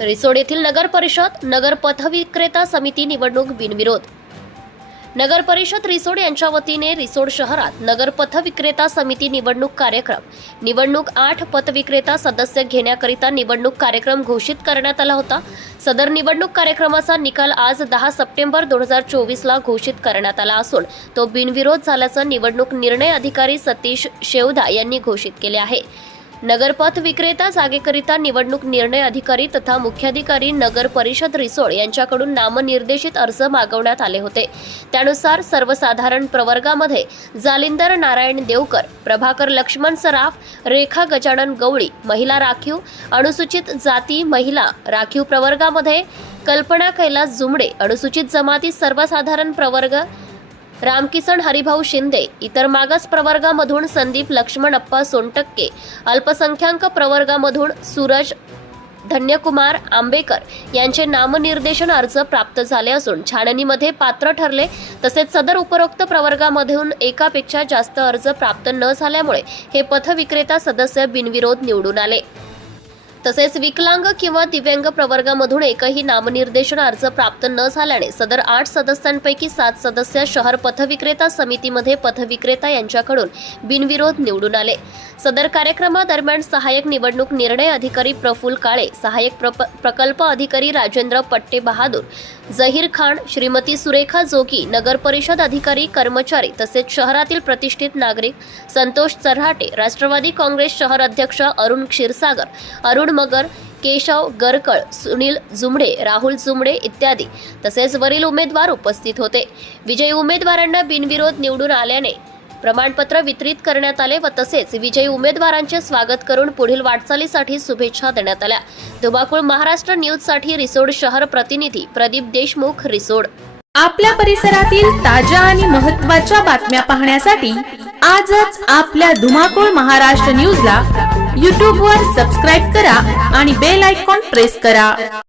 रिसोड येथील नगर परिषद नगर पथविक्रेता समिती निवडणूक बिनविरोध। नगर परिषद रिसोड यांच्या वतीने रिसोड शहरात नगर पथविक्रेता समिती निवडणूक कार्यक्रम निवडणूक 8 पथविक्रेता सदस्य घेण्याकरिता निवडणूक कार्यक्रम घोषित करण्यात आला होता। सदर निवडणूक कार्यक्रमाचा निकाल आज 10 सप्टेंबर 2024 ला घोषित करण्यात आला असून तो बिनविरोध झाल्याचं निवडणूक निर्णय अधिकारी सतीश शेवदा यांनी घोषित केले आहे। नगर पथ विक्रेता जागेकरिता निवडणूक निर्णय अधिकारी तथा मुख्याधिकारी नगर परिषद रिसोड यांच्याकडून नामनिर्देशित अर्ज मागवण्यात आले होते। त्यानुसार सर्वसाधारण प्रवर्गामध्ये जालिंदर नारायण देवकर, प्रभाकर लक्ष्मण सराफ, रेखा गजानन गवळी, महिला राखीव अनुसूचित जाती महिला राखीव प्रवर्गामध्ये कल्पना कैलास जुमडे, अनुसूचित जमाती सर्वसाधारण प्रवर्ग रामकिसन हरिभाऊ शिंदे, इतर मागास प्रवर्गामधून संदीप लक्ष्मणप्पा सोनटक्के, अल्पसंख्याक प्रवर्गामधून सूरज धन्यकुमार आंबेकर यांचे नामनिर्देशन अर्ज प्राप्त झाले असून छाननीमध्ये पात्र ठरले। तसेच सदर उपरोक्त प्रवर्गामधून एकापेक्षा जास्त अर्ज प्राप्त न झाल्यामुळे हे पथविक्रेता सदस्य बिनविरोध निवडून आले। तसेच विकलांग किंवा दिव्यांग प्रवर्गामधून एकही नामनिर्देशन अर्ज प्राप्त न झाल्याने सदर 8 सदस्यांपैकी 7 सदस्य शहर पथविक्रेता समितीमध्ये पथविक्रेता यांच्याकडून बिनविरोध निवडून आले। सदर कार्यक्रमादरम्यान सहाय्यक निवडणूक निर्णय अधिकारी प्रफुल्ल काळे, सहाय्यक प्रकल्प अधिकारी राजेंद्र पट्टे बहादूर, जहीर खान, श्रीमती सुरेखा जोगी, नगर परिषद अधिकारी कर्मचारी तसेच शहरातील प्रतिष्ठित नागरिक संतोष चऱ्हाटे, राष्ट्रवादी काँग्रेस शहर अध्यक्ष अरुण क्षीरसागर, अरुण मगर, केशव गरकळ, सुनील जुमडे, राहुल जुमडे इत्यादी तसेच वरील उमेदवार उपस्थित होते। विजयी उमेदवारांना बिनविरोध निवडून आल्याने प्रमाणपत्र वितरित करण्यात आले व तसेच विजयी उमेदवारांचे स्वागत करून पुढील वाटचालीसाठी शुभेच्छा देण्यात आल्या। धुमाकूळ महाराष्ट्र न्यूजसाठी रिसोड शहर प्रतिनिधी प्रदीप देशमुख, रिसोड। आपल्या परिसरातील ताज्या आणि महत्त्वाच्या बातम्या पाहण्यासाठी आजच आपल्या धुमाकूळ महाराष्ट्र न्यूजला YouTube वर सबस्क्राइब करा आणि बेल आयकॉन प्रेस करा।